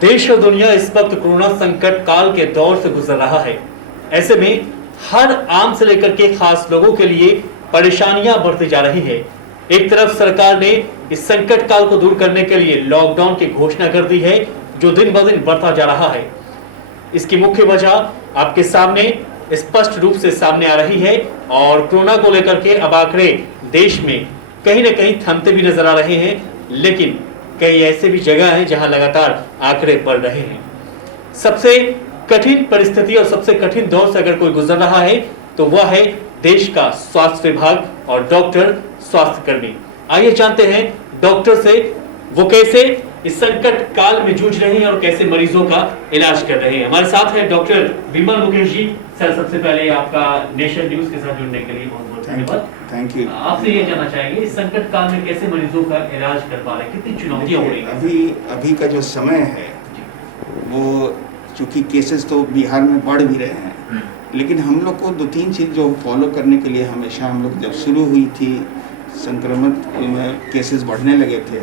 देश और दुनिया इस वक्त कोरोना संकट काल के दौर से गुजर रहा है। ऐसे में हर आम से लेकर के खास लोगों के लिए परेशानियां बढ़ती जा रही है। एक तरफ सरकार ने इस संकट काल को दूर करने के लिए लॉकडाउन की घोषणा कर दी है, जो दिन ब दिन बढ़ता जा रहा है। इसकी मुख्य वजह आपके सामने स्पष्ट रूप से सामने आ रही है और कोरोना को लेकर के अब आंकड़े देश में कहीं न कहीं थमते भी नजर आ रहे हैं, लेकिन कई ऐसे भी जगह हैं जहां लगातार आंकड़े बढ़ रहे हैं। सबसे कठिन परिस्थिति और सबसे कठिन दौर से अगर कोई गुजर रहा है तो वह है देश का स्वास्थ्य विभाग और डॉक्टर, स्वास्थ्य कर्मी। आइए जानते हैं डॉक्टर से वो कैसे इस संकट काल में जूझ रहे हैं और कैसे मरीजों का इलाज कर रहे हैं। हमारे साथ है डॉक्टर विमल मुकेश जी। सर, सबसे पहले आपका नेशन न्यूज के साथ जुड़ने के लिए बहुत बहुत धन्यवाद। Thank you. आपसे ये जानना चाहेंगे इस संकट काल में कैसे मरीजों का इलाज कर पा रहे हैं, कितनी चुनौतियां हो रही हैं? अभी का जो समय है वो चूंकि केसेस तो बिहार में बढ़ भी रहे हैं, लेकिन हम लोग को 2-3 चीज़ जो फॉलो करने के लिए हमेशा हम लोग जब शुरू हुई थी संक्रमण में केसेस बढ़ने लगे थे,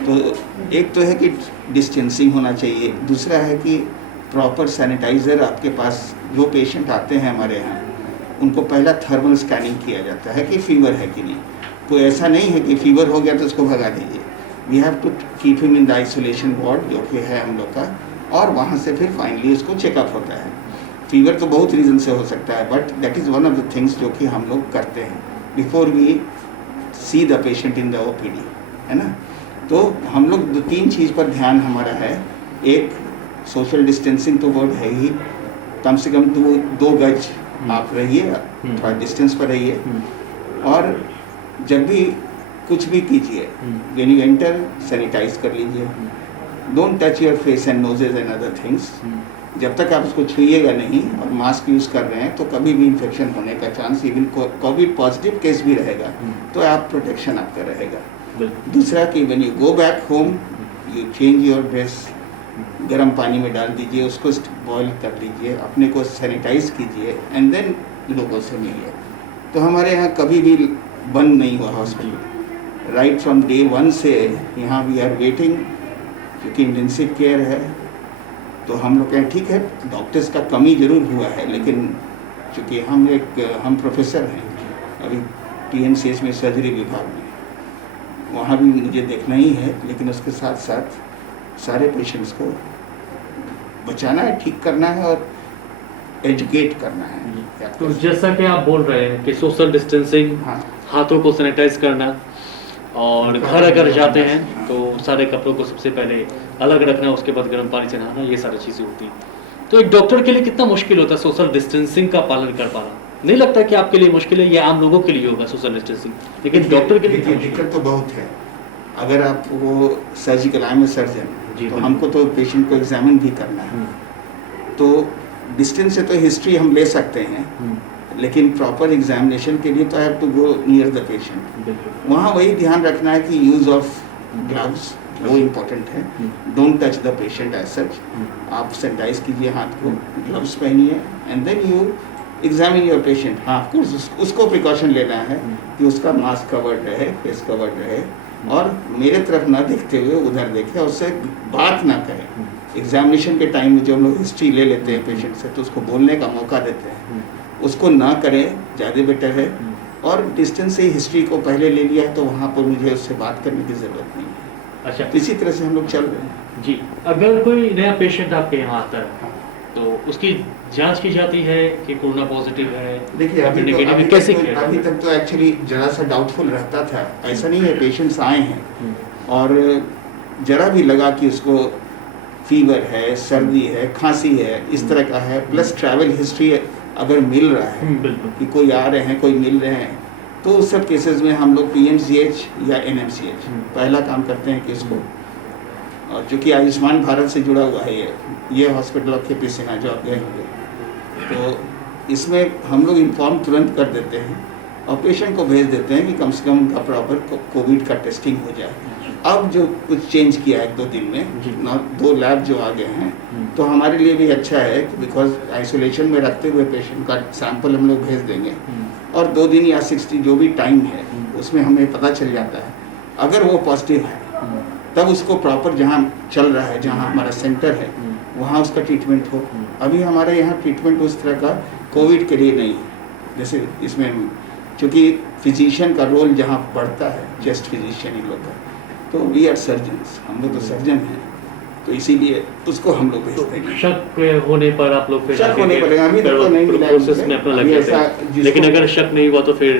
तो एक तो है कि डिस्टेंसिंग होना चाहिए, दूसरा है कि प्रॉपर सैनिटाइज़र आपके पास जो पेशेंट आते हैं हमारे यहाँ उनको पहला थर्मल स्कैनिंग किया जाता है कि फीवर है कि नहीं। कोई ऐसा नहीं है कि फीवर हो गया तो उसको भगा दीजिए। We have to keep him in the isolation ward जो कि है हम लोग का, और वहाँ से फिर फाइनली उसको चेकअप होता है। फीवर तो बहुत रीज़न से हो सकता है, but that is one of the things जो कि हम लोग करते हैं before we see the patient in the OPD, है ना। तो हम लोग 2-3 चीज़ पर ध्यान हमारा है। एक, सोशल डिस्टेंसिंग तो वर्ड है ही, कम से कम 2 गज आप रहिए, थोड़ा डिस्टेंस पर रहिए, और जब भी कुछ भी कीजिए व्हेन यू एंटर सैनिटाइज कर लीजिए। Don't touch your face and noses and other things. जब तक आप उसको छुइएगा नहीं और मास्क यूज़ कर रहे हैं तो कभी भी इन्फेक्शन होने का chance, even Covid positive case भी रहेगा तो आप प्रोटेक्शन आपका रहेगा। दूसरा कि when you go back home you change your dress, गर्म पानी में डाल दीजिए, उसको बॉईल कर लीजिए, अपने को सैनिटाइज कीजिए एंड देन लोगों से मिलिए। तो हमारे यहाँ कभी भी बंद नहीं हुआ हॉस्पिटल, राइट फ्रॉम डे 1 से यहाँ वी आर वेटिंग, क्योंकि इंटेंसिव केयर है। तो हम लोग कहें ठीक है, डॉक्टर्स का कमी ज़रूर हुआ है, लेकिन चूँकि हम प्रोफेसर हैं अभी TNCH में सर्जरी विभाग में, वहाँ भी मुझे देखना ही है, लेकिन उसके साथ साथ सारे पेशेंट्स को बचाना है, ठीक करना है और एजुकेट करना है। तो जैसा कि आप बोल रहे हैं कि सोशल डिस्टेंसिंग, हाथों को सैनिटाइज करना, और घर अगर जाते हैं तो सारे कपड़ों को सबसे पहले अलग रखना, उसके बाद गर्म पानी से नहाना, ये सारी चीज़ें होती हैं। तो एक डॉक्टर के लिए कितना मुश्किल होता है सोशल डिस्टेंसिंग का पालन कर पाना? नहीं लगता कि आपके लिए मुश्किल है, ये आम लोगों के लिए होगा सोशल डिस्टेंसिंग, लेकिन डॉक्टर के लिए दिक्कत तो बहुत है। अगर आप वो surgical, I am a surgeon, तो हमको तो पेशेंट को एग्जामिन भी करना है, तो डिस्टेंस से तो हिस्ट्री हम ले सकते हैं, लेकिन प्रॉपर एग्जामिनेशन के लिए तो I have to go near the patient. वहाँ वही ध्यान रखना है कि यूज़ ऑफ ग्लव्स वो इम्पोर्टेंट है। Don't touch the patient as such. आप सैनिटाइज कीजिए हाथ को, ग्लव्स पहनिए and then you examine your patient. हाँ, ऑफ कोर्स उसको प्रिकॉशन लेना है कि उसका मास्क कवर्ड रहे, फेस कवर्ड रहे, और मेरे तरफ ना देखते हुए उधर देखे, उससे बात ना करें। एग्जामिनेशन के टाइम में जो हम लोग हिस्ट्री ले लेते हैं पेशेंट से, तो उसको बोलने का मौका देते हैं, उसको ना करें, ज़्यादा बेटर है। और डिस्टेंस से हिस्ट्री को पहले ले लिया है तो वहाँ पर मुझे उससे बात करने की ज़रूरत नहीं है। अच्छा, इसी तरह से हम लोग चल रहे हैं जी। अगर कोई नया पेशेंट आपके यहाँ आता है तो उसकी जांच की जाती है कि कोरोना पॉजिटिव है? देखिए अभी तक तो एक्चुअली ज़रा सा डाउटफुल रहता था। ऐसा नहीं है, पेशेंट्स आए हैं और ज़रा भी लगा कि उसको फीवर है, सर्दी है, खांसी है, इस तरह का है, प्लस ट्रैवल हिस्ट्री अगर मिल रहा है कि कोई आ रहे हैं, कोई मिल रहे हैं, तो उस सब केसेस में हम लोग PMCH या NMCH पहला काम करते हैं कि इसको, और चूँकि आयुष्मान भारत से जुड़ा हुआ है ये हॉस्पिटल ऑफ KP सिन्हा जो आप गए होंगे, तो इसमें हम लोग इन्फॉर्म तुरंत कर देते हैं और पेशेंट को भेज देते हैं कि कम से कम उनका प्रॉपर कोविड का टेस्टिंग हो जाए। अब जो कुछ चेंज किया है 2 दिन में, 2 लैब जो आ गए हैं, तो हमारे लिए भी अच्छा है कि बिकॉज आइसोलेशन में रखते हुए पेशेंट का सैंपल हम लोग भेज देंगे और 2 दिन या 60 जो भी टाइम है उसमें हमें पता चल जाता है। अगर वो पॉजिटिव है तब उसको प्रॉपर जहाँ चल रहा है, जहाँ हमारा सेंटर है, वहाँ उसका ट्रीटमेंट हो। अभी हमारे यहाँ ट्रीटमेंट उस तरह का कोविड के लिए नहीं है। जैसे इसमें चूँकि फिजिशियन का रोल जहाँ बढ़ता है, चेस्ट फिजिशियन इन लोग का, तो वी आर सर्जन्स, हम लोग तो सर्जन हैं, तो इसीलिए उसको हम लोग भेजते हैं। शक होने पर आप लोग शक होने पर अभी तक तो नहीं मिला प्रोसेस में अपना लग जाते हैं, लेकिन अगर शक नहीं हुआ तो फिर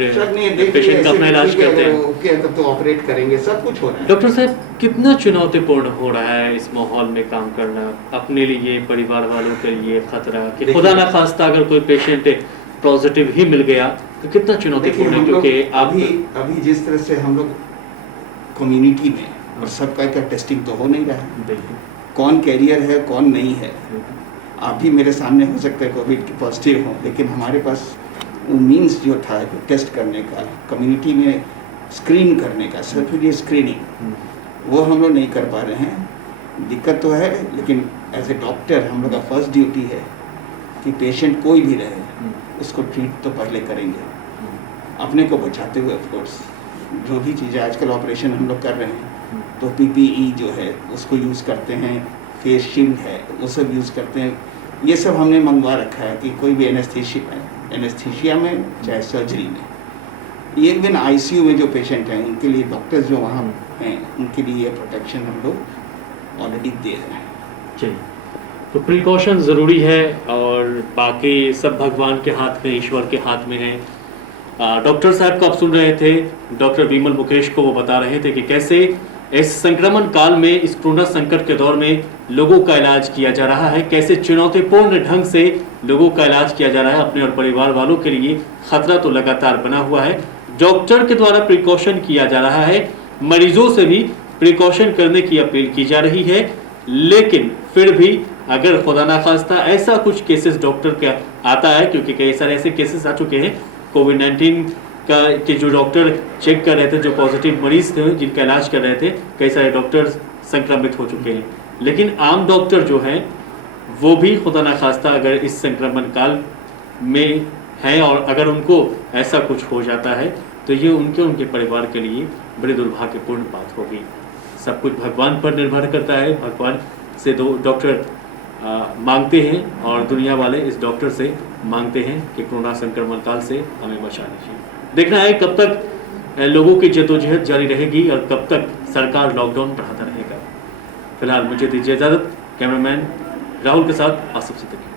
पेशेंट का अपना इलाज करते हैं, तब तो ऑपरेट करेंगे, सब कुछ हो रहा है। डॉक्टर साहब, कितना चुनौतीपूर्ण हो रहा है इस माहौल में काम करना, अपने लिए, परिवार वालों के लिए खतरा कि खुदा ना खास्ता अगर कोई पेशेंट पॉजिटिव ही मिल गया तो कितना चुनौतीपूर्ण है, क्योंकि अभी जिस तरह से हम लोग कम्युनिटी में और सबका क्या टेस्टिंग तो हो नहीं रहा है, कौन कैरियर है कौन नहीं है। आप भी मेरे सामने हो सकता है कोविड के पॉजिटिव हो, लेकिन हमारे पास वो मीन्स जो था टेस्ट करने का, कम्युनिटी में स्क्रीन करने का, सर्कुलर स्क्रीनिंग, वो हम लोग नहीं कर पा रहे हैं। दिक्कत तो है, लेकिन एज ए डॉक्टर हम लोग का फर्स्ट ड्यूटी है कि पेशेंट कोई भी रहे उसको ट्रीट तो पहले करेंगे, अपने को बचाते हुए। ऑफकोर्स जो भी चीज़ें आजकल ऑपरेशन हम लोग कर रहे हैं तो पीपीई जो है उसको यूज़ करते हैं, फेस शील्ड है वो सब यूज़ करते हैं, ये सब हमने मंगवा रखा है कि कोई भी एनेस्थीसिया में चाहे सर्जरी में, ये इवन आईसीयू में जो पेशेंट हैं उनके लिए डॉक्टर्स जो वहाँ हैं उनके लिए ये प्रोटेक्शन हम लोग ऑलरेडी दे रहे हैं। चलिए, तो प्रिकॉशन ज़रूरी है और बाकी सब भगवान के हाथ में, ईश्वर के हाथ में है। डॉक्टर साहब को आप सुन रहे थे, डॉक्टर विमल मुकेश को वो बता रहे थे कि कैसे इस संक्रमण काल में, इस कोरोना संकट के दौर में लोगों का इलाज किया जा रहा है, कैसे चुनौतीपूर्ण ढंग से लोगों का इलाज किया जा रहा है। अपने और परिवार वालों के लिए खतरा तो लगातार बना हुआ है, डॉक्टर के द्वारा प्रिकॉशन किया जा रहा है, मरीजों से भी प्रिकॉशन करने की अपील की जा रही है, लेकिन फिर भी अगर खुदा ना खास्ता ऐसा कुछ केसेस डॉक्टर का आता है, क्योंकि कई सारे ऐसे केसेस आ चुके हैं कोविड-19 का कि जो डॉक्टर चेक कर रहे थे, जो पॉजिटिव मरीज थे जिनका इलाज कर रहे थे, कई सारे डॉक्टर संक्रमित हो चुके हैं। लेकिन आम डॉक्टर जो हैं वो भी खुदा ना खास्ता अगर इस संक्रमण काल में हैं और अगर उनको ऐसा कुछ हो जाता है तो ये उनके परिवार के लिए बड़ी दुर्भाग्यपूर्ण बात होगी। सब कुछ भगवान पर निर्भर करता है, भगवान से दो डॉक्टर मांगते हैं और दुनिया वाले इस डॉक्टर से मांगते हैं कि कोरोना संक्रमण काल से हमें बचा लीजिए। देखना है कब तक लोगों की जद्दोजहद जारी रहेगी और कब तक सरकार लॉकडाउन बढ़ाता रहेगा। फिलहाल मुझे दीजिए इजाजत। कैमरामैन राहुल के साथ आसिफ सिद्दीकी।